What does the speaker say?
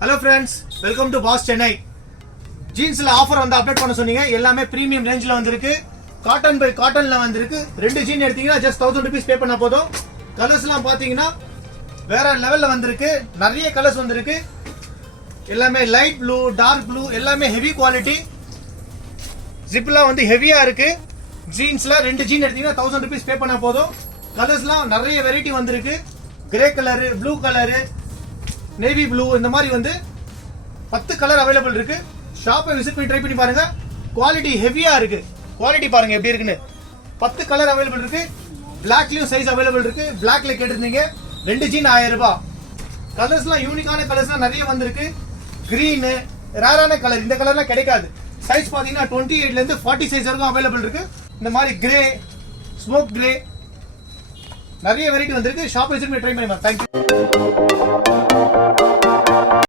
Hello friends, welcome to Boss Chennai. Jeans la offer வந்து update பண்ண சொன்னீங்க. எல்லாமே பிரீமியம் ரேஞ்சில வந்திருக்கு. காட்டன் பை காட்டன்ல வந்திருக்கு. ரெண்டு ஜீன் எடுத்தீங்கன்னா just 1000 rupees பே பண்ணா போதும். கலர்ஸ்லாம் பாத்தீங்கன்னா வேற லெவல்ல வந்திருக்கு. நிறைய கலர்ஸ் வந்திருக்கு. எல்லாமே லைட் ப்ளூ, டார்க் ப்ளூ, எல்லாமே ஹெவி குவாலிட்டி. ஜிப்லாம் வந்து ஹெவியா இருக்கு. ஜீன்ஸ்ல ரெண்டு ஜீன் எடுத்தீங்கன்னா 1000 rupees பே பண்ணா போதும். கலர்ஸ்லாம் நிறைய வெரைட்டி வந்திருக்கு. Grey colour, blue colour, navy blue, இந்த மாதிரி வந்து 10 கலர் அவைலபிள் இருக்கு. ஷாப்பை விசிட் பண்ணி ட்ரை பண்ணி பாருங்க. குவாலிட்டி ஹெவியா இருக்கு. குவாலிட்டி பாருங்க எப்படி இருக்குன்னு. 10 கலர் அவைலபிள் இருக்கு. பிளாக்லயும் சைஸ் அவைலபிள் இருக்கு. பிளாக்ல கேட்டிருந்தீங்க. ரெண்டு ஜீன் 1000 ரூபாய். கலர்ஸ்லாம் யூனிக்கான கலர்ஸ்லாம் நிறைய வந்திருக்கு. கிரீன், ரேரான கலர், இந்த கலர்லாம் கிடைக்காது. சைஸ் பாத்தீங்கன்னா 28ல இருந்து 40 சைஸ் வரைக்கும் அவைலபிள் இருக்கு. இந்த மாதிரி கிரே, ஸ்மோக் கிரே, நிறைய வெரைட்டி வந்திருக்கு. ஷாப் விசிட் பண்ணி ட்ரை பண்ணி பாருங்க. தேங்க்யூ.